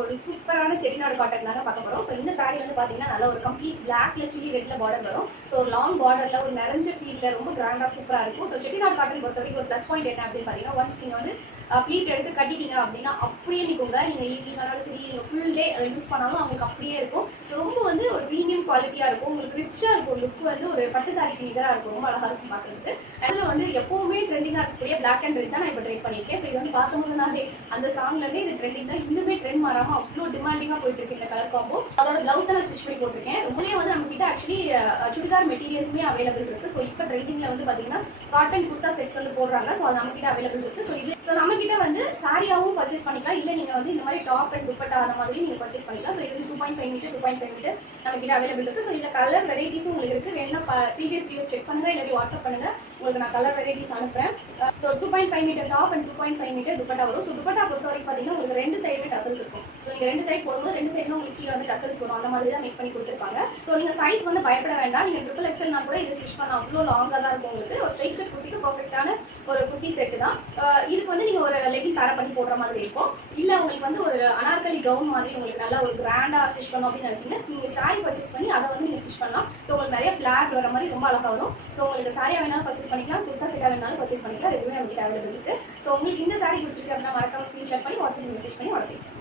ஒரு சூப்பரான செட்டிநாடு காட்டன் தாங்க பார்க்க போகிறோம். ஸோ இந்த சாரி வந்து பார்த்தீங்கன்னா நல்ல ஒரு கம்ப்ளீட் பிளாக்ல சில்லி ரெட்ல பார்டர் வரும். ஸோ லாங் பார்டரில் ஒரு நிறைஞ்ச ஃபீல்டில் ரொம்ப கிராண்டாக சூப்பராக இருக்கும். ஸோ செட்டிநாடு காட்டன் பொறுத்த வரைக்கும் ஒரு ப்ளஸ் பாயிண்ட் என்ன அப்படின்னு பார்த்தீங்கன்னா, ஒன்ஸ் நீங்கள் வந்து ப்ளீட் எடுத்து கட்டிட்டீங்க அப்படின்னா அப்படியே நிற்குங்க. நீங்கள் ஈவினிங் ஆனாலும் சரி, நீங்கள் ஃபுல் டே அதை யூஸ் பண்ணாலும் அவங்களுக்கு அப்படியே இருக்கும். ஸோ ரொம்ப வந்து ஒரு ப்ரீமியம் குவாலிட்டியாக இருக்கும். உங்களுக்கு ரிச்சாக இருக்கும். லுக் வந்து ஒரு பட்டு சாரிக்கு நிகராக இருக்கும். ரொம்ப அழகாக இருக்கும் பார்க்குறதுக்கு. அதில் வந்து எப்போவுமே ட்ரெண்டிங்காக இருக்கக்கூடிய பிளாக் அண்ட் ரெட் தான் நான் இப்போ ட்ரெண்ட் பண்ணியிருக்கேன். ஸோ இது வந்து பார்க்கும்போதுனாலே அந்த சாங்லேருந்தே இது ட்ரெண்டிங் தான். இன்னுமே ட்ரெண்ட் மாறாமல் அவ்வளோ டிமாண்டிங்காக போயிட்டு இருக்கு இந்த கலர் காம்போ. அதோட ப்ளவுஸ் தான் நான் ஸ்டிச் பண்ணி போட்டிருக்கேன். ரொம்பவே வந்து நம்ம கிட்ட ஆக்சுவலி சுடிதார் மெட்டீரியல்ஸுமே அவைலபிள் இருக்குது. ஸோ இப்போ ட்ரெண்டிங்கில் வந்து பார்த்தீங்கன்னா காட்டன் குர்த்தா செட்ஸ் வந்து போடுறாங்க. ஸோ அது நம்ம கிட்ட அவைலபிள் இருக்குது. ஸோ நம்ம கிட்ட வந்து சாரியாவும் பர்ச்சேஸ் பண்ணிக்கலாம். இல்லை நீங்கள் வந்து இந்த மாதிரி டாப் அண்ட் துப்பட்டா அந்த மாதிரி நீங்கள் பர்ச்சேஸ் பண்ணிக்கலாம். ஸோ இது 2.5 மீட்டர் 2.5 மீட்டர் நம்ம கிட்ட அவைலபிள் இருக்குது. ஸோ இந்த கலர் வெரைட்டிஸும் உங்களுக்கு இருக்குது. வேணும்னா ப்ரீவியஸ் வீடியோஸ் செக் பண்ணுங்கள், இல்லாட்டி வாட்ஸ்அப் பண்ணுங்கள். உங்களுக்கு நான் கலர் வெரைட்டிஸ் அனுப்புகிறேன். So 2.5 metre top and 2.5 metre dupatta வரும். ஸோ துப்பட்டா பொறுத்த வரைக்கும் பார்த்தீங்கன்னா உங்களுக்கு ரெண்டு சைடுமே டசல்ஸ் இருக்கும். ஸோ நீங்கள் ரெண்டு சைடு போடும்போது ரெண்டு சைடும் உங்களுக்கு கீழே வந்து டசல்ஸ் வரும். அந்த மாதிரி தான் மேக் பண்ணி கொடுத்துருப்பாங்க. ஸோ நீங்கள் சைஸ் வந்து பயப்பட வேண்டாம். நீங்கள் XXL கூட இதை ஸ்டிச் பண்ண அவ்வளோ லாங்காக தான் இருக்கும். உங்களுக்கு ஒரு ஸ்ட்ரைட் கட் குர்த்திக்கு பர்ஃபெக்டான ஒரு குர்த்தி செட்டு தான். இதுக்கு வந்து நீங்கள் ஒரு லெகின் பேர பண்ணி போடுற மாதிரி இருக்கும். இல்லை உங்களுக்கு வந்து ஒரு அனார்கலி கவுன் மாதிரி உங்களுக்கு நல்லா ஒரு கிராண்டாக ஸ்டிச் பண்ணணும் அப்படின்னு நினச்சிங்கன்னா நீங்கள் சாரி பர்ச்சேஸ் பண்ணி அதை வந்து நீங்கள் ஸ்டிச் பண்ணலாம். ஸோ உங்களுக்கு நிறைய ஃப்ளாக் வர மாதிரி ரொம்ப அழகாக வரும். ஸோ உங்களுக்கு சாரியாக வேணாலும் பர்ச்சேஸ் பண்ணிக்கலாம், குர்த்தா செட்டாக வேணாலும் பர்ச்சேஸ் பண்ணிக்கலாம். ரெண்டுமே நமக்கு அவைலபிள் இருக்குது. ஸோ உங்களுக்கு இந்த சாரி பிடிச்சிருக்கு அப்படின்னா மறக்காம ஸ்க்ரீன்ஷாட் பண்ணி வாட்ஸ்அப் மெசேஜ் பண்ணி ஆர்டர் பேசுங்க.